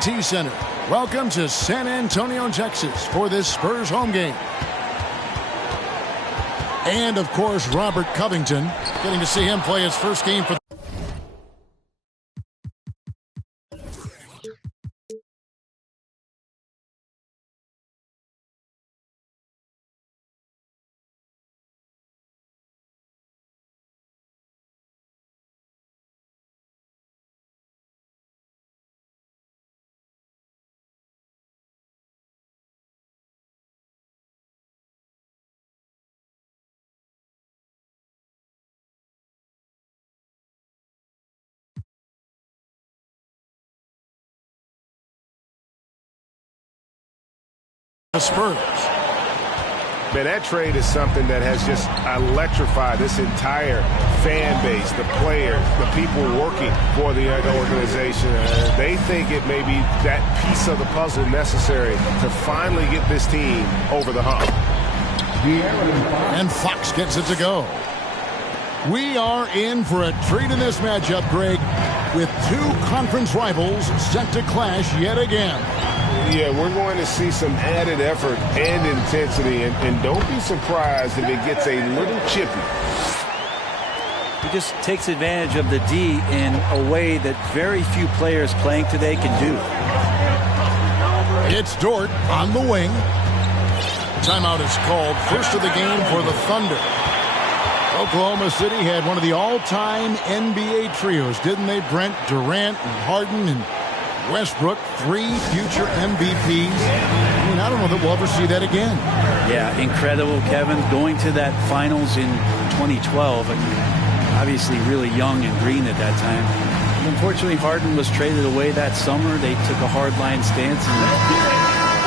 AT&T Center. Welcome to San Antonio, Texas for this Spurs home game. And, of course, Robert Covington, getting to see him play his first game for the Spurs. Man, that trade is something that has just electrified this entire fan base, the players, the people working for the organization. They think it may be that piece of the puzzle necessary to finally get this team over the hump. And Fox gets it to go. We are in for a treat in this matchup, Greg, with two conference rivals set to clash yet again. Yeah, we're going to see some added effort and intensity, and don't be surprised if it gets a little chippy. He just takes advantage of the D in a way that very few players playing today can do. It's Dort on the wing. Timeout is called. First of the game for the Thunder. Oklahoma City had one of the all-time NBA trios, didn't they? Brent, Durant, and Harden, and Westbrook, 3 future MVPs. I mean, I don't know that we'll ever see that again. Yeah, incredible, Kevin. Going to that finals in 2012. I mean, obviously really young and green at that time. And unfortunately, Harden was traded away that summer. They took a hardline stance, and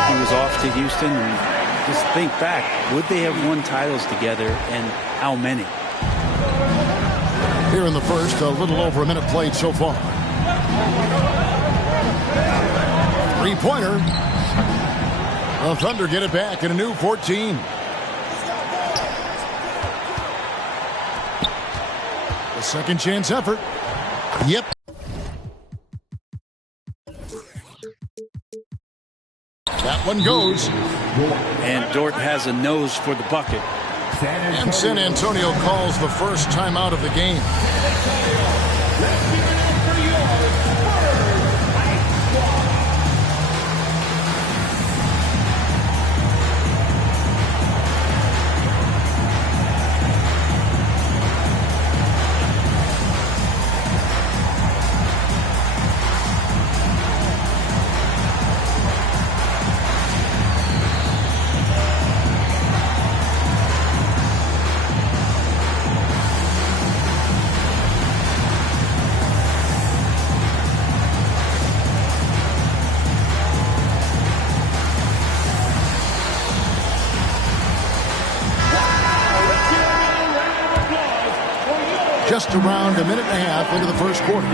he was off to Houston. And just think back, would they have won titles together, and how many? Here in the first, a little over a minute played so far. Three-pointer. The Thunder get it back in a new 14. The second chance effort. Yep. That one goes. And Dort has a nose for the bucket. And San Antonio calls the first timeout of the game. Just around a minute and a half into the first quarter.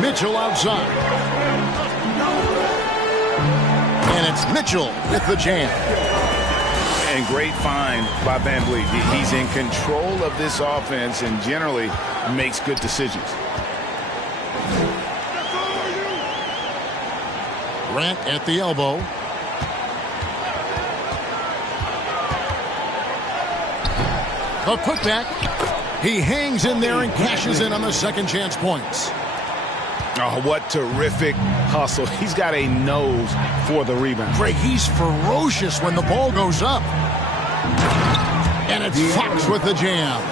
Mitchell outside. And it's Mitchell with the jam. And great find by Van Vliet. He's in control of this offense and generally makes good decisions. Grant at the elbow. A putback. He hangs in there and cashes in on the second chance points. Oh, what terrific hustle. He's got a nose for the rebound. Greg, he's ferocious when the ball goes up. And it's Fox with the jam.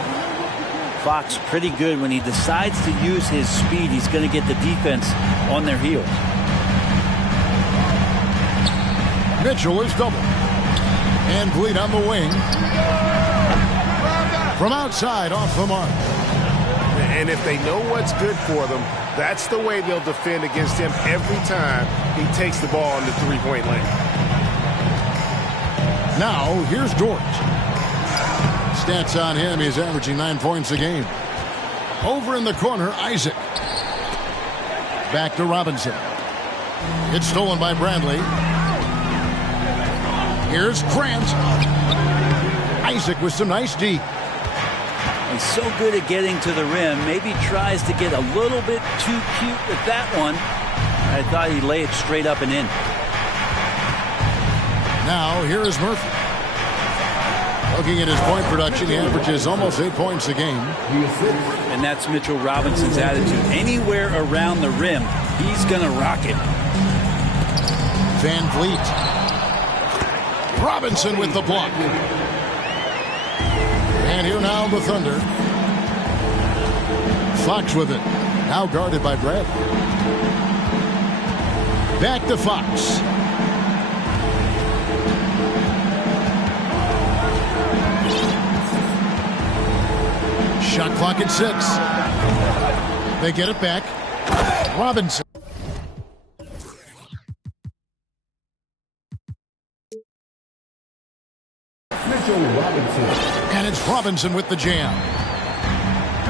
Fox pretty good when he decides to use his speed. He's going to get the defense on their heels. Mitchell is double. And Vliet on the wing. From outside, off the mark. And if they know what's good for them, that's the way they'll defend against him every time he takes the ball in the three-point lane. Now, here's Dort. Stats on him, he's averaging 9 points a game. Over in the corner, Isaac. Back to Robinson. It's stolen by Bradley. Here's Grant. Isaac with some nice D. He's so good at getting to the rim. Maybe tries to get a little bit too cute with that one. I thought he'd lay it straight up and in. Now, here is Murphy. Looking at his point production, he averages almost 8 points a game. And that's Mitchell Robinson's attitude. Anywhere around the rim, he's going to rock it. Van Vliet. Robinson with the block. And here now the Thunder. Fox with it. Now guarded by Brad. Back to Fox. Shot clock at 6. They get it back. Robinson. And it's Robinson with the jam.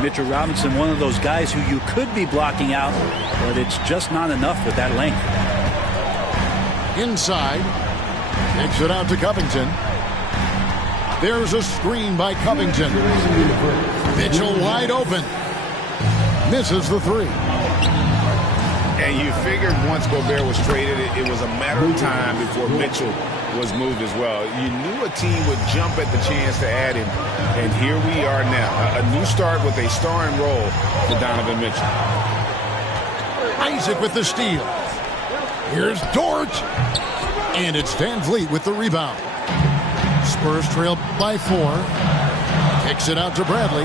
Mitchell Robinson, one of those guys who you could be blocking out, but it's just not enough with that length. Inside. Takes it out to Covington. There's a screen by Covington. Mitchell wide open. Misses the three. And you figured once Gobert was traded, it was a matter of time before Mitchell was moved as well. You knew a team would jump at the chance to add him. And here we are now. A new start with a starring role for Donovan Mitchell. Isaac with the steal. Here's Dort. And it's Van Vliet with the rebound. Spurs trail by 4. Kicks it out to Bradley.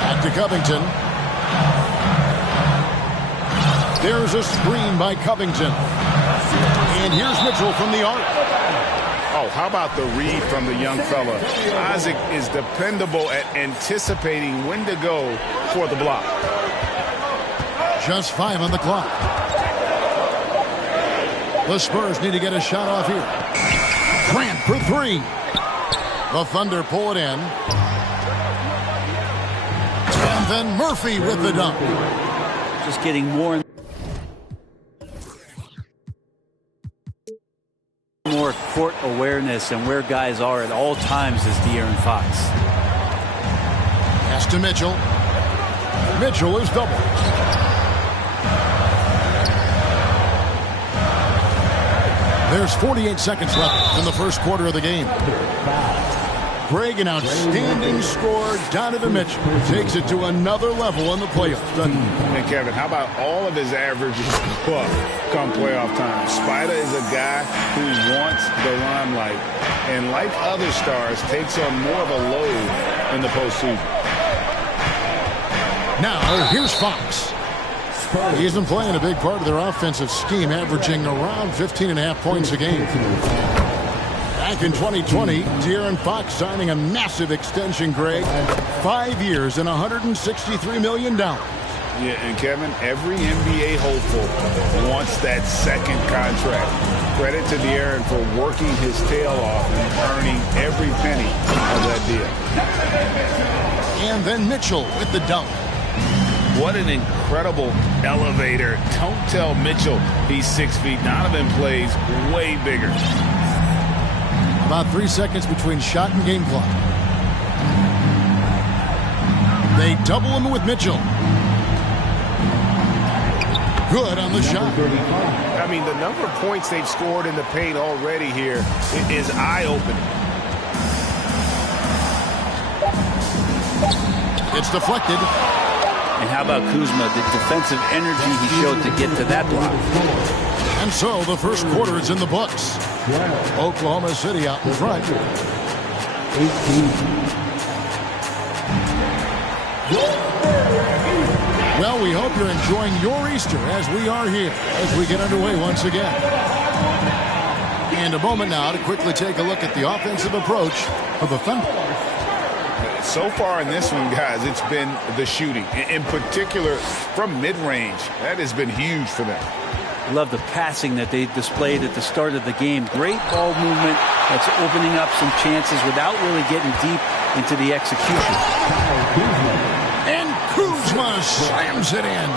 Back to Covington. There's a screen by Covington. And here's Mitchell from the arc. Oh, how about the read from the young fella? Isaac is dependable at anticipating when to go for the block. Just 5 on the clock. The Spurs need to get a shot off here. Grant for 3. The Thunder pull it in. And then Murphy with the dunk. Just getting more court awareness and where guys are at all times is De'Aaron Fox. Pass to Mitchell. Mitchell is doubled. There's 48 seconds left in the first quarter of the game. Greg, an outstanding score. Donovan Mitchell takes it to another level in the playoffs. And Kevin, how about all of his averages come playoff time? Spider is a guy who wants the limelight, and like other stars, takes on more of a load in the postseason. Now, here's Fox. He's been playing a big part of their offensive scheme, averaging around 15.5 points a game. Back in 2020, De'Aaron Fox signing a massive extension, Greg. 5 years and $163 million. Yeah, and Kevin, every NBA hopeful wants that second contract. Credit to De'Aaron for working his tail off and earning every penny of that deal. And then Mitchell with the dunk. What an incredible elevator. Don't tell Mitchell he's 6 feet. Donovan plays way bigger. About 3 seconds between shot and game clock. They double him with Mitchell. Good on the shot. I mean, the number of points they've scored in the paint already here is eye-opening. It's deflected. And how about Kuzma, the defensive energy he showed to get to that block. And so the first quarter is in the books. Oklahoma City out in front. 18. Well, we hope you're enjoying your Easter as we are here as we get underway once again. And a moment now to quickly take a look at the offensive approach of the Thunder. So far in this one, guys, it's been the shooting. In particular, from mid-range. That has been huge for them. Love the passing that they displayed at the start of the game. Great ball movement that's opening up some chances without really getting deep into the execution. And Kuzma slams it in.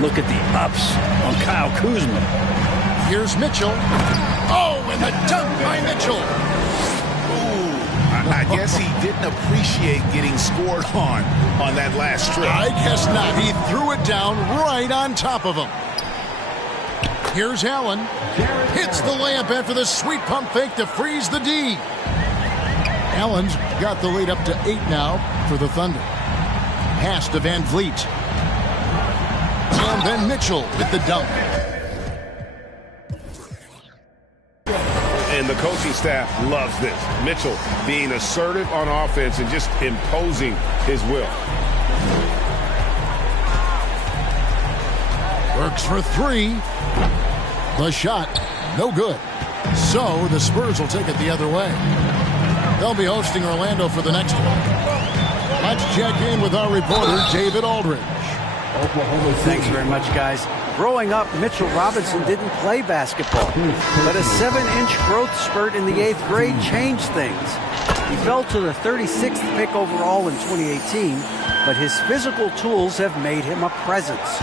Look at the ups on Kyle Kuzma. Here's Mitchell. Oh, and the dunk by Mitchell. I guess he didn't appreciate getting scored on that last strip. I guess not. He threw it down right on top of him. Here's Allen. Hits the layup after the sweet pump fake to freeze the D. Allen's got the lead up to 8 now for the Thunder. Pass to Van Vliet. And then Mitchell with the dunk. And the coaching staff loves this. Mitchell being assertive on offense and just imposing his will. Works for 3. The shot, no good. So the Spurs will take it the other way. They'll be hosting Orlando for the next one. Let's check in with our reporter, David Aldridge. Thanks very much, guys. Growing up, Mitchell Robinson didn't play basketball, but a 7-inch growth spurt in the 8th grade changed things. He fell to the 36th pick overall in 2018, but his physical tools have made him a presence.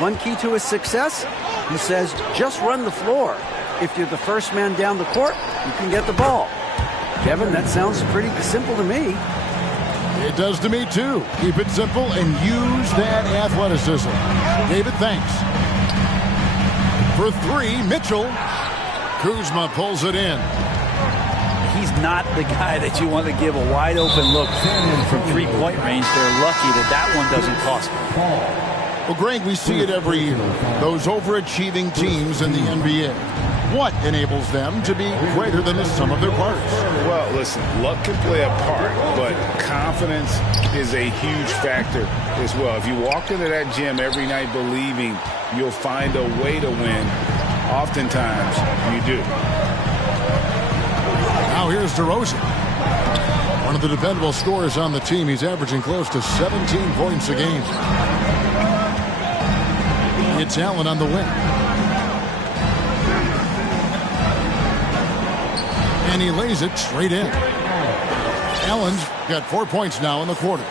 One key to his success, he says, just run the floor. If you're the first man down the court, you can get the ball. Kevin, that sounds pretty simple to me. It does to me, too. Keep it simple and use that athleticism. David, thanks. For 3, Mitchell. Kuzma pulls it in. He's not the guy that you want to give a wide-open look from three-point range. They're lucky that one doesn't cost them. Well, Greg, we see it every year. Those overachieving teams in the NBA. What enables them to be greater than the sum of their parts? Well, listen, luck can play a part, but confidence is a huge factor as well. If you walk into that gym every night believing you'll find a way to win, oftentimes you do. Now here's DeRozan. One of the dependable scorers on the team. He's averaging close to 17 points a game. It's Allen on the wing. And he lays it straight in. Allen's got 4 points now in the quarter.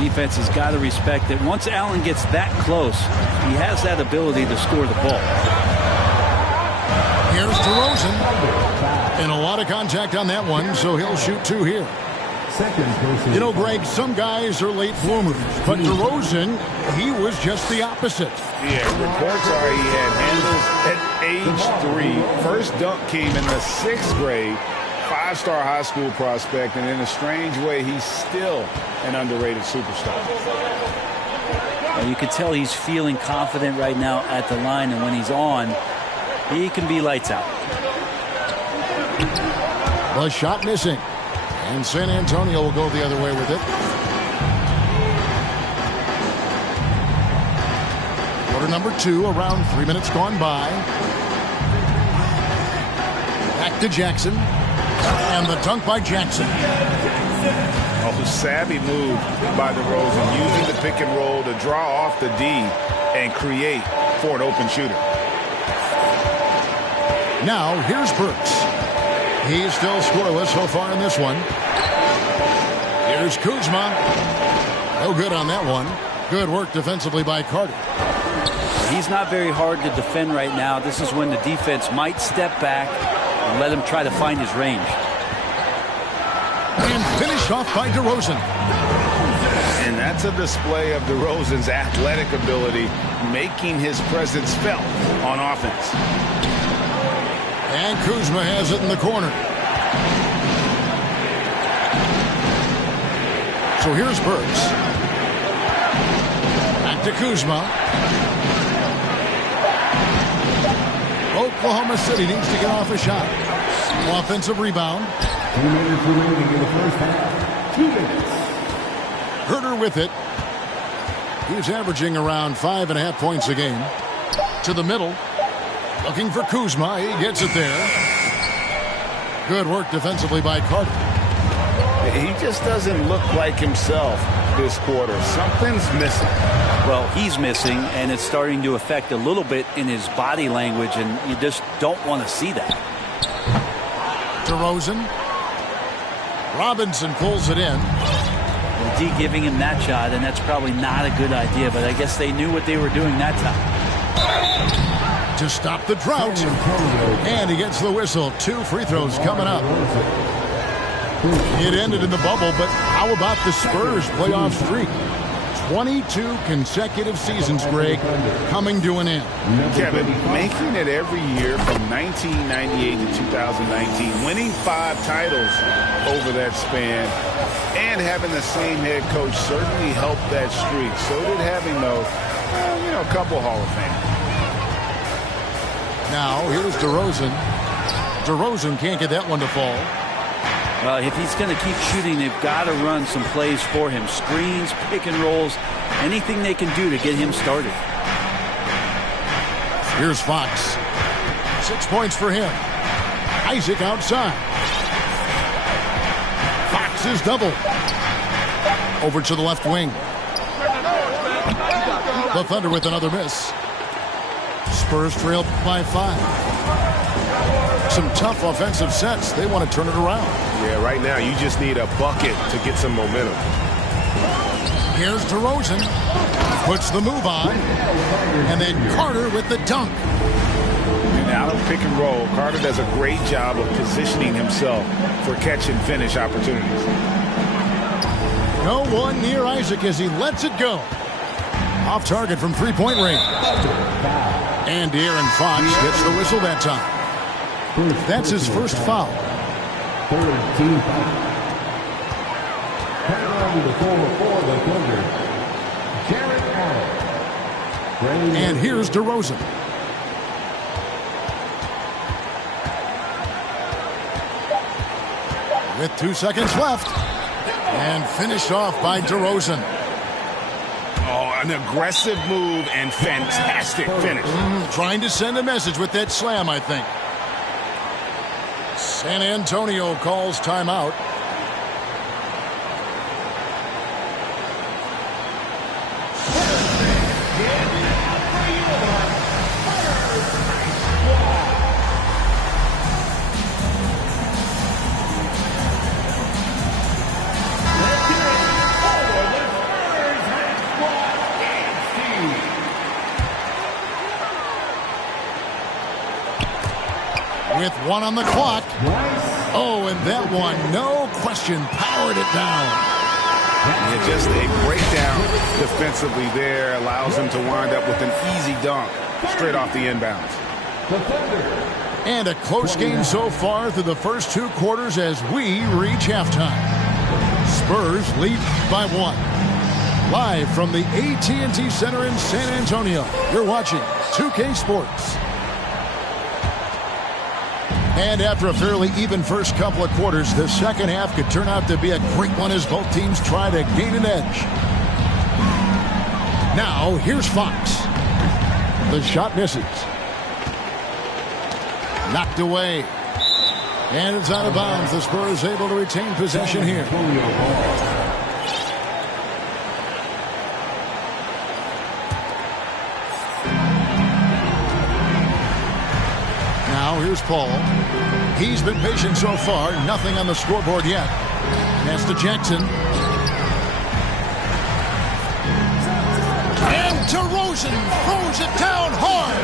Defense has got to respect that once Allen gets that close, he has that ability to score the ball. Here's DeRozan. And a lot of contact on that one, so he'll shoot 2 here. You know, Greg, some guys are late bloomers, but DeRozan, he was just the opposite. Yeah, reports are he had handles at age 3. First dunk came in the 6th grade. 5-star high school prospect, and in a strange way, he's still an underrated superstar. Well, you can tell he's feeling confident right now at the line, and when he's on, he can be lights out. The shot missing. And San Antonio will go the other way with it. Quarter number 2, around 3 minutes gone by. Back to Jackson. And the dunk by Jackson. Oh, savvy move by DeRozan, using the pick and roll to draw off the D and create for an open shooter. Now, here's Burks. He's still scoreless so far in this one. Here's Kuzma. No good on that one. Good work defensively by Carter. He's not very hard to defend right now. This is when the defense might step back and let him try to find his range. And finished off by DeRozan. And that's a display of DeRozan's athletic ability, making his presence felt on offense. And Kuzma has it in the corner. So here's Burks. Back to Kuzma. Oklahoma City needs to get off a shot. Offensive rebound. 2 minutes remaining in the first half. 2 minutes. Herter with it. He's averaging around 5.5 points a game. To the middle. Looking for Kuzma. He gets it there. Good work defensively by Carter. He just doesn't look like himself this quarter. Something's missing. Well, he's missing, and it's starting to affect a little bit in his body language, and you just don't want to see that. DeRozan. Robinson pulls it in. D giving him that shot, and that's probably not a good idea, but I guess they knew what they were doing that time. To stop the drought. And he gets the whistle. 2 free throws coming up. It ended in the bubble, but how about the Spurs playoff streak? 22 consecutive seasons, Greg, coming to an end. Kevin, making it every year from 1998 to 2019, winning 5 titles over that span, and having the same head coach certainly helped that streak. So did having, though, a couple Hall of Fame. Now, here's DeRozan. DeRozan can't get that one to fall. Well, if he's going to keep shooting, they've got to run some plays for him. Screens, pick and rolls, anything they can do to get him started. Here's Fox. 6 points for him. Isaac outside. Fox is double. Over to the left wing. The Thunder with another miss. Spurs trailed by 5. Some tough offensive sets. They want to turn it around. Yeah, right now you just need a bucket to get some momentum. Here's DeRozan. Puts the move on. And then Carter with the dunk. And out of pick and roll, Carter does a great job of positioning himself for catch and finish opportunities. No one near Isaac as he lets it go. Off target from three-point range. And De'Aaron Fox gets the whistle that time. That's his first foul. Third team foul. Coming on to the former for the Thunder, Jarrett Allen. And here's DeRozan. With 2 seconds left. And finished off by DeRozan. Oh, an aggressive move and fantastic finish. Trying to send a message with that slam, I think. San Antonio calls timeout. With 1 on the clock. Oh, and that one, no question, powered it down. Yeah, just a breakdown defensively there allows him to wind up with an easy dunk straight off the inbounds. And a close game so far through the first 2 quarters as we reach halftime. Spurs lead by 1. Live from the AT&T Center in San Antonio, you're watching 2K Sports. And after a fairly even first couple of quarters, the second half could turn out to be a great one as both teams try to gain an edge. Now, here's Fox. The shot misses. Knocked away. And it's out of bounds. The Spurs able to retain possession here. Now, here's Paul. He's been patient so far. Nothing on the scoreboard yet. Pass to Jackson. And DeRozan throws it down hard.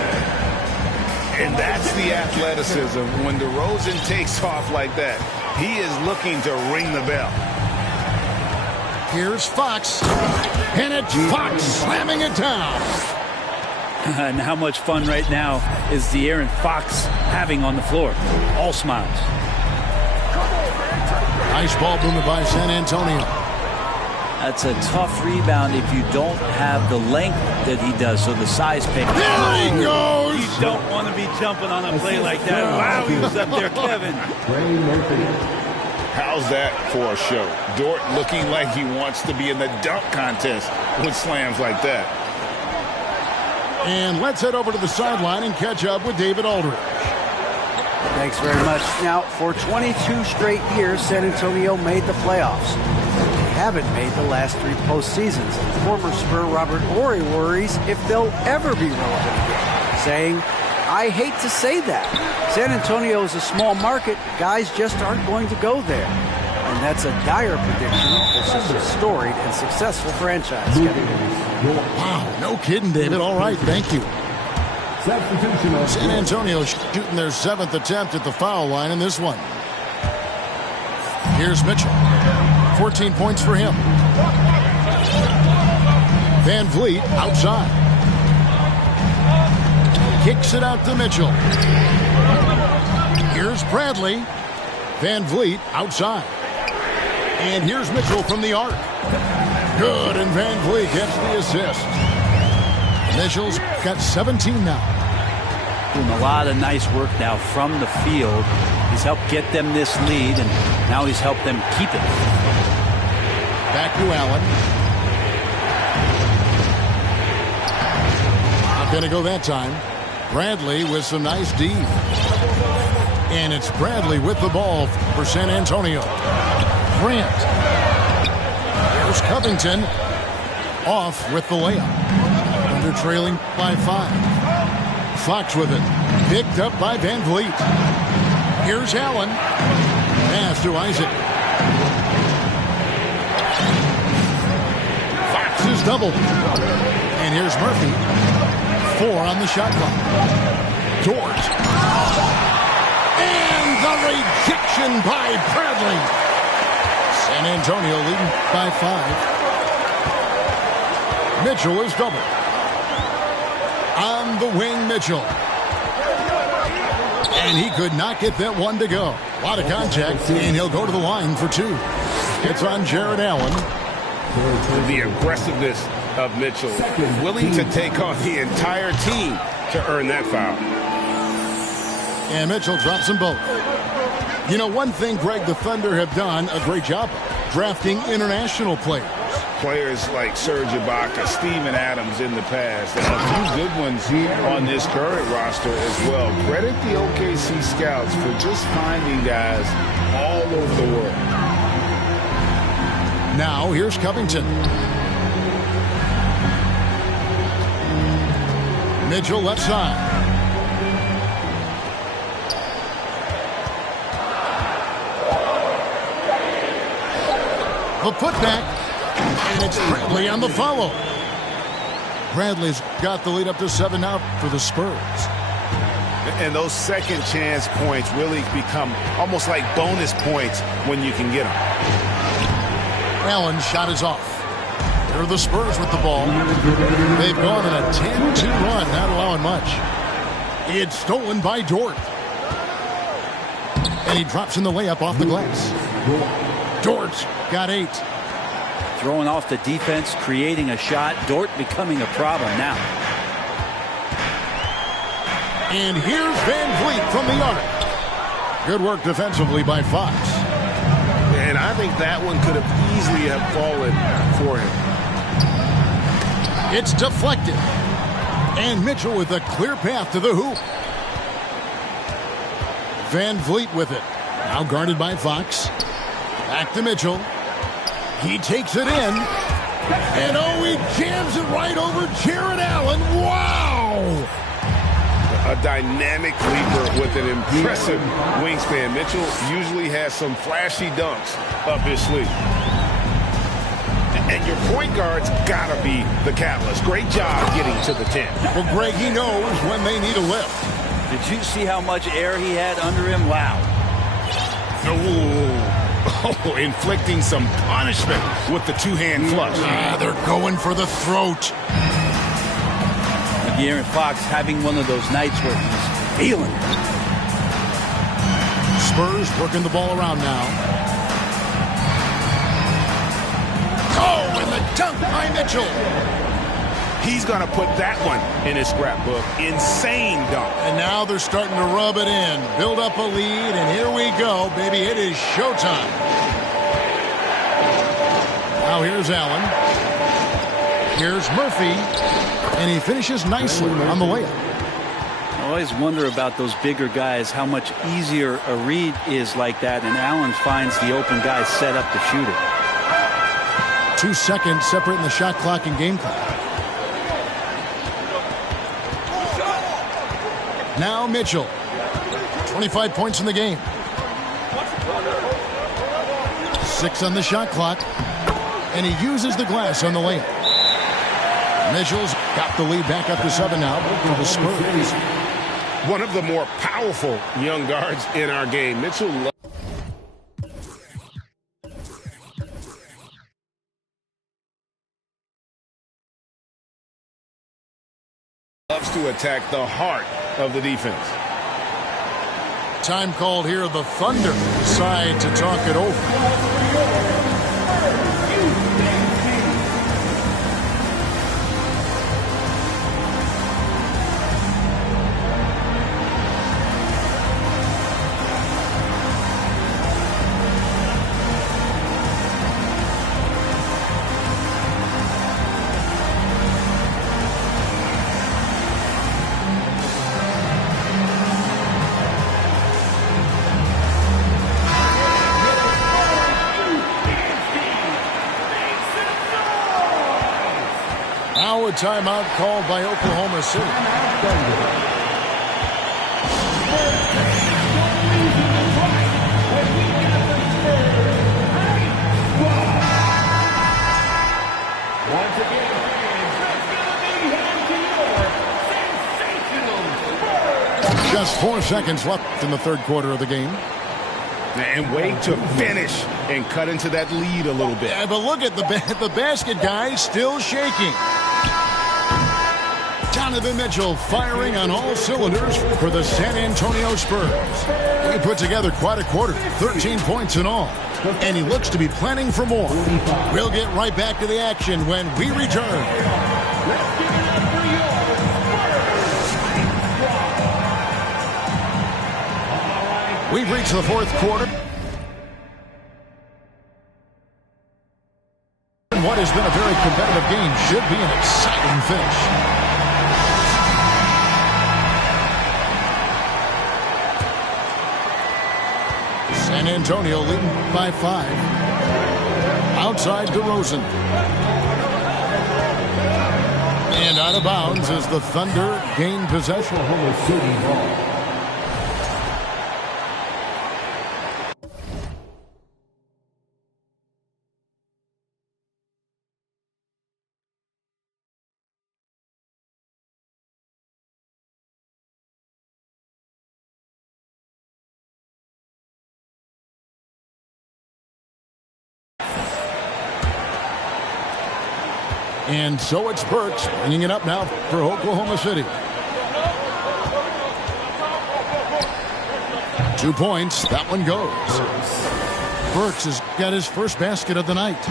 And that's the athleticism. When DeRozan takes off like that, he is looking to ring the bell. Here's Fox. And it's Fox slamming it down. And how much fun right now is De'Aaron Fox having on the floor? All smiles. Nice ball movement by San Antonio. That's a tough rebound if you don't have the length that he does, so the size pick. There he goes! You don't want to be jumping on a play like that. Wow, he was up there, Kevin. How's that for a show? Dort looking like he wants to be in the dunk contest with slams like that. And let's head over to the sideline and catch up with David Aldridge. Thanks very much. Now, for 22 straight years, San Antonio made the playoffs. They haven't made the last 3 postseasons. Former Spur Robert Horry worries if they'll ever be relevant again, saying, I hate to say that. San Antonio is a small market. Guys just aren't going to go there. And that's a dire prediction for such a storied and successful franchise. Wow, no kidding, David. All right, thank you. San Antonio shooting their 7th attempt at the foul line in this one. Here's Mitchell. 14 points for him. Van Vliet outside. Kicks it out to Mitchell. Here's Bradley. Van Vliet outside. And here's Mitchell from the arc. Good, and Van Vliet gets the assist. Mitchell's got 17 now. Doing a lot of nice work now from the field. He's helped get them this lead, and now he's helped them keep it. Back to Allen. Not going to go that time. Bradley with some nice D. And it's Bradley with the ball for San Antonio. Grant. Here's Covington. Off with the layup. Under trailing by 5. Fox with it. Picked up by Van Vliet. Here's Allen. Pass to Isaac. Fox is doubled. And here's Murphy. 4 on the shot clock. Dort. And the rejection by Bradley. San Antonio leading by 5. Mitchell is doubled. On the wing, Mitchell. And he could not get that one to go. A lot of contact, and he'll go to the line for 2. It's on Jared Allen. The aggressiveness of Mitchell, willing to take on the entire team to earn that foul. And Mitchell drops them both. You know, one thing, Greg, the Thunder have done a great job of drafting international players. Players like Serge Ibaka, Steven Adams in the past, and a few good ones on this current roster as well. Credit the OKC scouts for just finding guys all over the world. Now here's Covington. Mitchell left side. The putback. And it's Bradley on the follow. Bradley's got the lead up to 7 now for the Spurs. And those second chance points really become almost like bonus points when you can get them. Allen's shot is off. Here are the Spurs with the ball. They've gone on a 10-2 run, not allowing much. It's stolen by Dort. And he drops in the layup off the glass. Dort's got 8. Throwing off the defense, creating a shot. Dort becoming a problem now. And here's Van Vliet from the arc. Good work defensively by Fox. And I think that one could have easily have fallen for him. It's deflected. And Mitchell with a clear path to the hoop. Van Vliet with it. Now guarded by Fox. Back to Mitchell. He takes it in. And oh, he jams it right over Jared Allen. Wow! A dynamic leaper with an impressive wingspan. Mitchell usually has some flashy dunks up his sleeve. And your point guard's got to be the catalyst. Great job getting to the 10. Well, Greg, he knows when they need a lift. Did you see how much air he had under him? Wow. Oh, inflicting some punishment with the two-hand flush. They're going for the throat. De'Aaron Fox having one of those nights where he's feeling it. Spurs working the ball around now. Oh, and the dunk by Mitchell. He's going to put that one in his scrapbook. Insane dunk. And now they're starting to rub it in. Build up a lead, and here we go, baby. It is showtime. Now here's Allen. Here's Murphy. And he finishes nicely on the layup. I always wonder about those bigger guys, how much easier a read is like that, and Allen finds the open guy set up to shoot it. 2 seconds separating the shot clock and game clock. Now Mitchell. 25 points in the game. 6 on the shot clock. And he uses the glass on the layup. Mitchell's got the lead back up to 7 now for the Spurs. One of the more powerful young guards in our game. Mitchell to attack the heart of the defense. Time called here. The Thunder decide to talk it over. Now a timeout called by Oklahoma City. Once again, Spurs. Just 4 seconds left in the third quarter of the game. And wait to finish and cut into that lead a little bit. Yeah, but look at the basket, guys, still shaking. Donovan Mitchell firing on all cylinders for the San Antonio Spurs. He put together quite a quarter, 13 points in all. And he looks to be planning for more. We'll get right back to the action when we return. Let's give it up for your Spurs. We've reached the fourth quarter. What has been a very competitive game should be an exciting finish. San Antonio leading by 5. Outside DeRozan. And out of bounds as the Thunder gain possession. Oklahoma City ball. And so it's Burks bringing it up now for Oklahoma City. 2 points. That one goes. Burks has got his first basket of the night.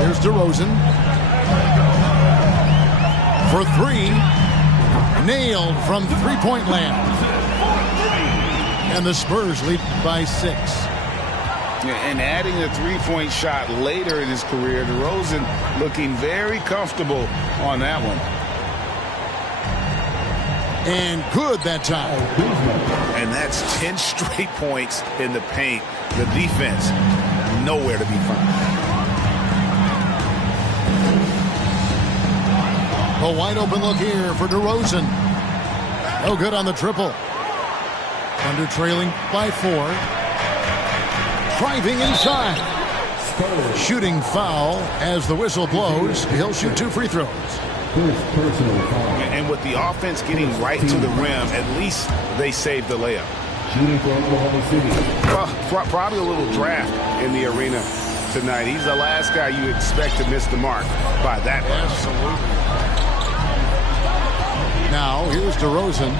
Here's DeRozan. For 3. Nailed from three-point land. And the Spurs lead by 6. And adding a three-point shot later in his career, DeRozan looking very comfortable on that one. And good that time. And that's 10 straight points in the paint. The defense, nowhere to be found. A wide open look here for DeRozan. No good on the triple. Under trailing by 4. Driving inside. Shooting foul as the whistle blows. He'll shoot 2 free throws. Personal foul. And with the offense getting right to the rim, at least they saved the layup. Shooting for Oklahoma City. Probably a little draft in the arena tonight. He's the last guy you expect to miss the mark by that much. Absolutely. Now here's DeRozan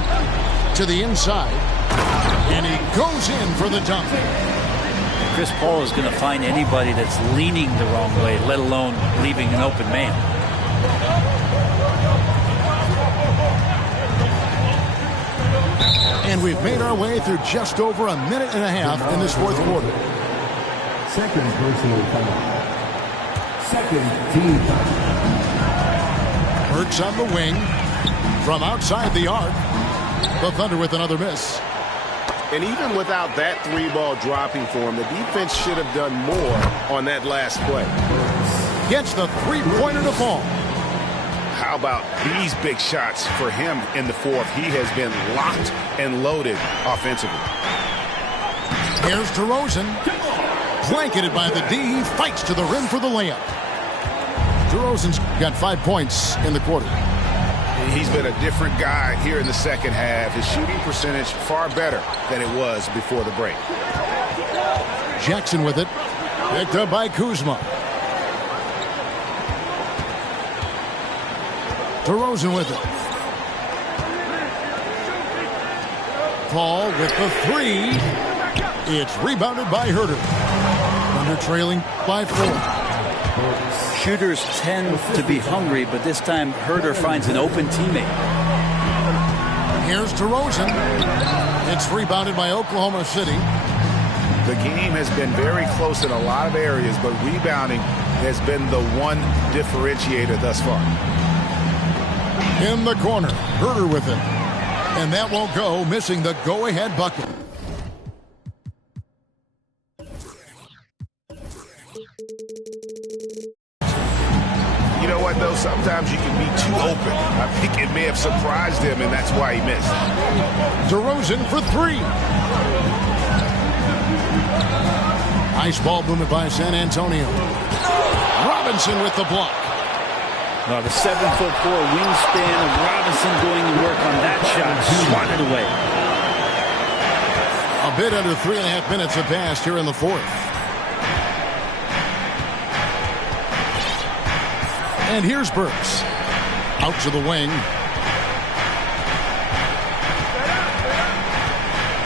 to the inside. And he goes in for the dunk. Chris Paul is going to find anybody that's leaning the wrong way, let alone leaving an open man. And we've made our way through just over a minute and a half in this fourth quarter. Second personal foul. Second team foul. Burks on the wing from outside the arc. The Thunder with another miss. And even without that 3-ball dropping for him, the defense should have done more on that last play. Gets the three-pointer to fall. How about these big shots for him in the fourth? He has been locked and loaded offensively. Here's DeRozan. Blanketed by the D. Fights to the rim for the layup. DeRozan's got 5 points in the quarter. He's been a different guy here in the second half. His shooting percentage far better than it was before the break. Jackson with it. Picked up by Kuzma. DeRozan with it. Paul with the three. It's rebounded by Herter. Thunder trailing by 4. Shooters tend to be hungry, but this time Herter finds an open teammate. Here's DeRozan. It's rebounded by Oklahoma City. The game has been very close in a lot of areas, but rebounding has been the one differentiator thus far. In the corner, Herter with it. And that won't go, missing the go-ahead bucket. You know what, though? Sometimes you can be too open. I think it may have surprised him, and that's why he missed. DeRozan for 3. Nice ball movement by San Antonio. Robinson with the block. The 7'4" wingspan of Robinson going to work on that shot. Swatted away. A bit under 3.5 minutes have passed here in the fourth. And here's Burks. Out to the wing.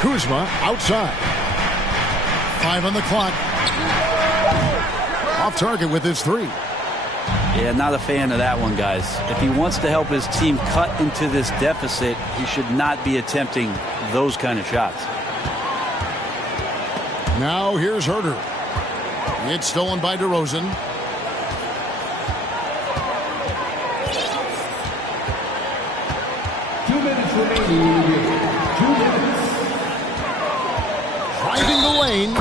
Kuzma outside. 5 on the clock. Off target with his 3. Yeah, not a fan of that one, guys. If he wants to help his team cut into this deficit, he should not be attempting those kind of shots. Now here's Herter. It's stolen by DeRozan. Driving the lane.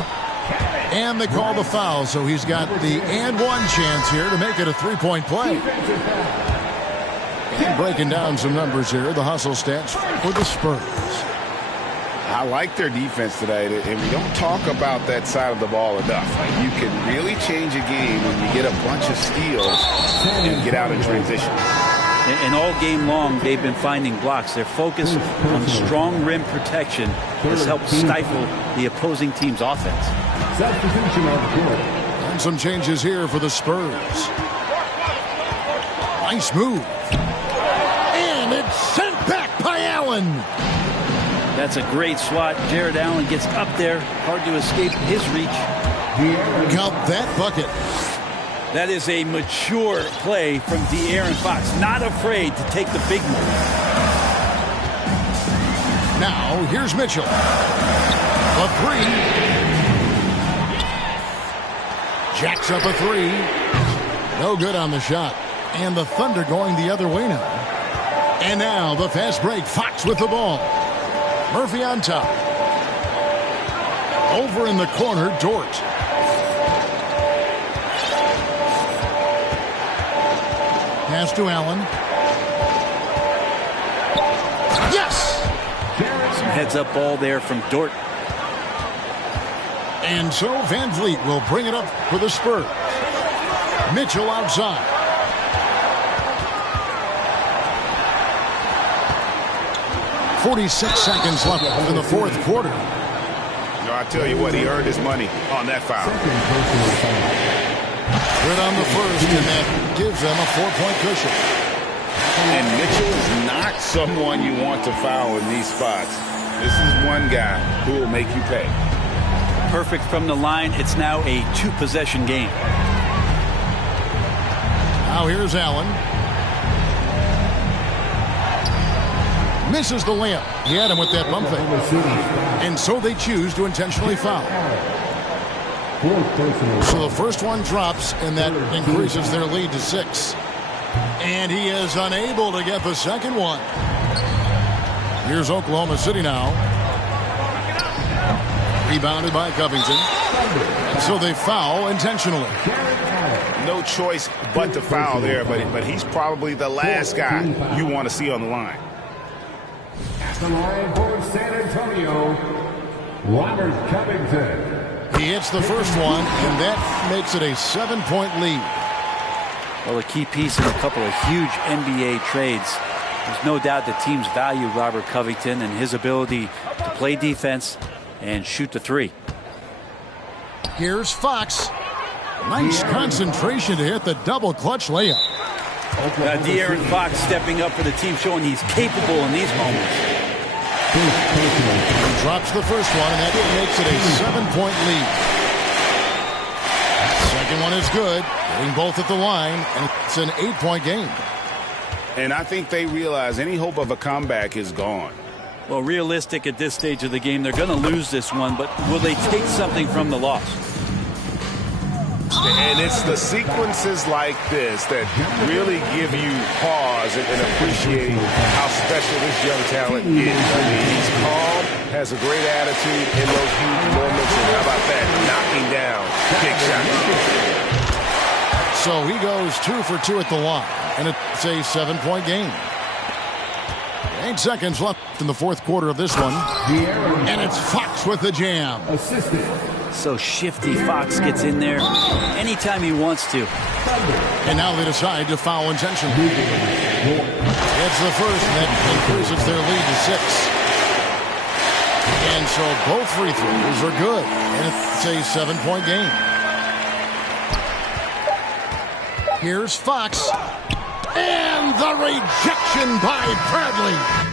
And they call the foul, so he's got the and one chance here to make it a 3-point play. And breaking down some numbers here, the hustle stats for the Spurs. I like their defense today, and we don't talk about that side of the ball enough. You can really change a game when you get a bunch of steals and get out in transition. And all game long, they've been finding blocks. Their focus on strong rim protection has helped stifle the opposing team's offense. And some changes here for the Spurs. Nice move. And it's sent back by Allen. That's a great swat. Jared Allen gets up there. Hard to escape his reach. Count that bucket. That is a mature play from De'Aaron Fox. Not afraid to take the big move. Now, here's Mitchell. A 3. Jacks up a 3. No good on the shot. And the Thunder going the other way now. And now the fast break. Fox with the ball. Murphy on top. Over in the corner, Dort. Pass to Allen. Yes! Some heads-up ball there from Dort. And so Van Vliet will bring it up for the Spurs. Mitchell outside. .46 seconds left in the fourth quarter. No, I tell you what, he earned his money on that foul. Good on the first, and that gives them a 4-point cushion. And Mitchell is not someone you want to foul in these spots. This is one guy who will make you pay. Perfect from the line. It's now a 2-possession game. Now here's Allen. Misses the layup. He had him with that bump fake. And so they choose to intentionally foul. So the first one drops, and that increases their lead to 6. And he is unable to get the second one. Here's Oklahoma City now. Rebounded by Covington. And so they foul intentionally. No choice but to foul there, but he's probably the last guy you want to see on the line. At the line for San Antonio, Robert Covington. He hits the first one, and that makes it a 7-point lead. Well, a key piece in a couple of huge NBA trades. There's no doubt that teams value Robert Covington and his ability to play defense and shoot the 3. Here's Fox. Nice concentration to hit the double clutch layup. De'Aaron Fox stepping up for the team, showing he's capable in these moments. He drops the first one, and that makes it a 7-point lead. Second one is good, getting both at the line, and it's an 8-point game. And I think they realize any hope of a comeback is gone. Well, realistic at this stage of the game, they're going to lose this one, but will they take something from the loss? And it's the sequences like this that really give you pause and appreciating how special this young talent is. I mean, he's calm, has a great attitude in those huge moments, and how about that, knocking down big shots. So he goes 2 for 2 at the line, and it's a 7-point game. 8 seconds left in the fourth quarter of this one, and it's Fox with the jam. So shifty. Fox gets in there anytime he wants to. And now they decide to foul intentionally. It's the first, and that increases their lead to 6. And so both free throws are good, and it's a 7-point game. Here's Fox, and the rejection by Bradley.